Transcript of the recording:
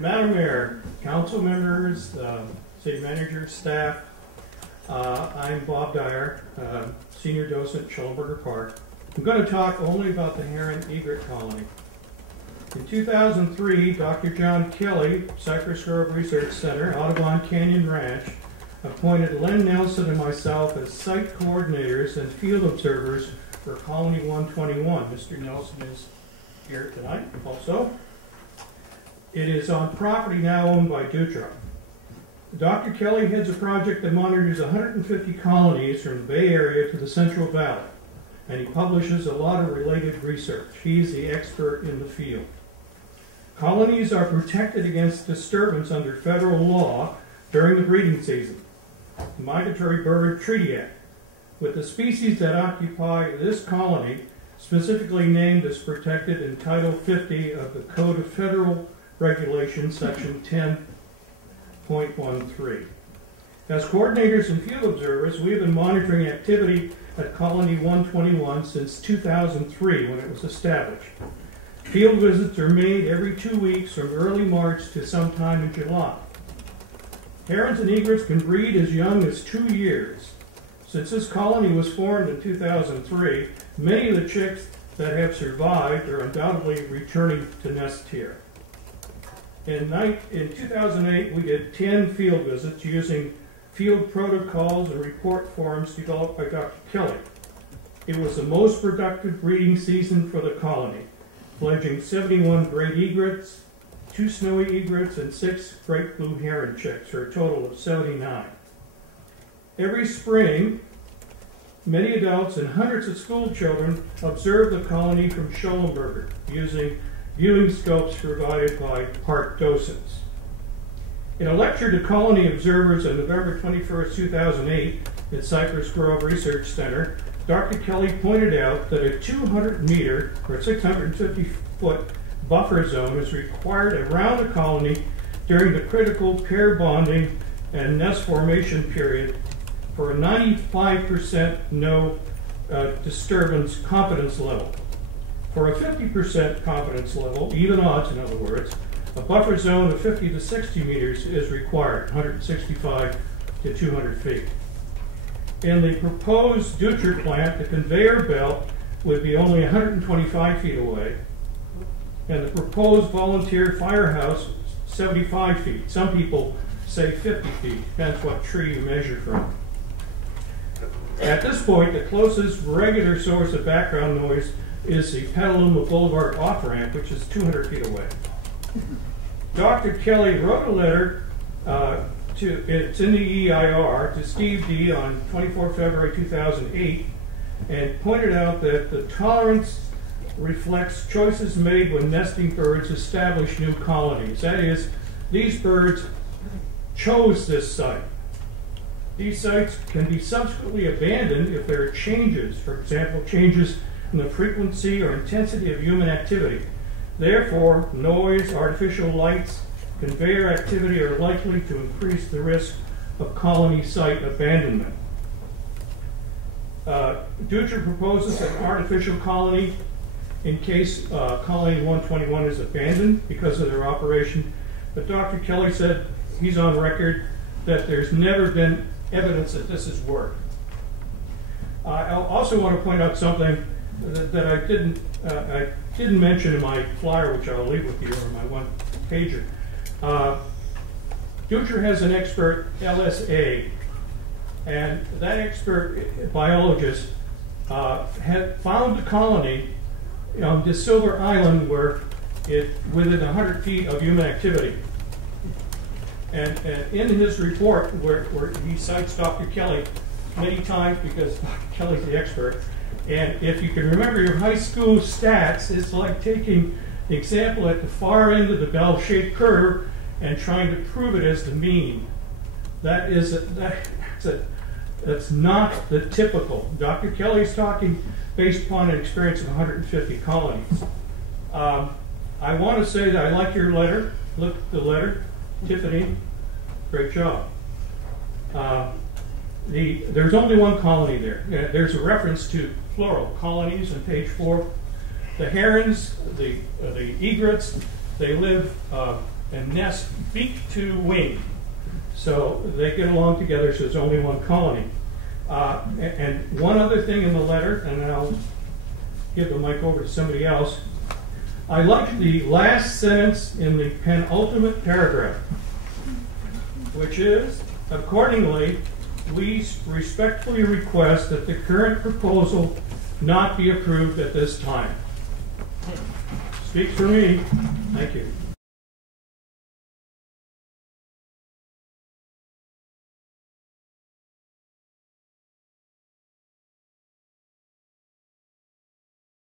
Madam Mayor, council members, city manager, staff, I'm Bob DYER, senior docent, Shollenberger Park. I'm going to talk only about the heron egret colony. In 2003, Dr. John Kelly, Cypress Grove Research Center, Audubon Canyon Ranch, appointed Len Nelson and myself as site coordinators and field observers for Colony 121. Mr. Nelson is here tonight also. It is on property now owned by DUTRA. Dr. Kelly heads a project that monitors 150 colonies from the Bay Area to the Central Valley, and he publishes a lot of related research. He's the expert in the field. Colonies are protected against disturbance under federal law during the breeding season, the Migratory Bird Treaty Act, with the species that occupy this colony specifically named as protected in Title 50 of the Code of Federal Regulations, Section 10.13. As coordinators and field observers, we have been monitoring activity at Colony 121 since 2003 when it was established. Field visits are made every 2 weeks from early March to sometime in July. Herons and egrets can breed as young as 2 years. Since this colony was formed in 2003, many of the chicks that have survived are undoubtedly returning to nest here. In 2008, we did 10 field visits using field protocols and report forms developed by Dr. Kelly. It was the most productive breeding season for the colony, fledging 71 great egrets, 2 snowy egrets, and 6 great blue heron chicks, for a total of 79. Every spring, many adults and hundreds of school children observe the colony from Shollenberger using viewing scopes provided by park docents. In a lecture to colony observers on November 21, 2008 at Cypress Grove Research Center, Dr. Kelly pointed out that a 200-meter or 650-foot buffer zone is required around the colony during the critical pair bonding and nest formation period for a 95% no disturbance confidence level. For a 50% confidence level, even odds in other words, a buffer zone of 50 to 60 meters is required, 165 to 200 feet. In the proposed DUTRA plant, the conveyor belt would be only 125 feet away, and the proposed volunteer firehouse 75 feet. Some people say 50 feet, depends what tree you measure from. At this point, the closest regular source of background noise is the Petaluma Boulevard off-ramp, which is 200 feet away. Dr. Kelly wrote a letter it's in the EIR, to Steve D. on 24 February 2008, and pointed out that the tolerance reflects choices made when nesting birds establish new colonies. That is, these birds chose this site. These sites can be subsequently abandoned if there are changes, for example, changes in the frequency or intensity of human activity. Therefore, noise, artificial lights, conveyor activity are likely to increase the risk of colony site abandonment. DUTRA proposes an artificial colony in case Colony 121 is abandoned because of their operation, but Dr. Kelly said he's on record that there's never been evidence that this has worked. I also want to point out something that I didn't mention in my flyer, which I'll leave with you, or my one-pager. DUTRA has an expert, LSA, and that expert biologist had found a colony on De Silver Island where within 100 feet of human activity. And in his report, where he cites Dr. Kelly many times because Dr. Kelly's the expert, and if you can remember your high school stats, it's like taking the example at the far end of the bell-shaped curve and trying to prove it as the mean. That's not the typical. Dr. Kelly's talking based upon an experience of 150 colonies. I want to say that I like your letter. Look at the letter. Tiffany, great job. There's only one colony there. There's a reference to plural colonies on page 4. The herons, the egrets, they live and nest beak to wing. So they get along together, so there's only one colony. And one other thing in the letter, and then I'll give the mic over to somebody else. I like the last sentence in the penultimate paragraph, which is, accordingly, we respectfully request that the current proposal not be approved at this time. Speaks for me. Thank you.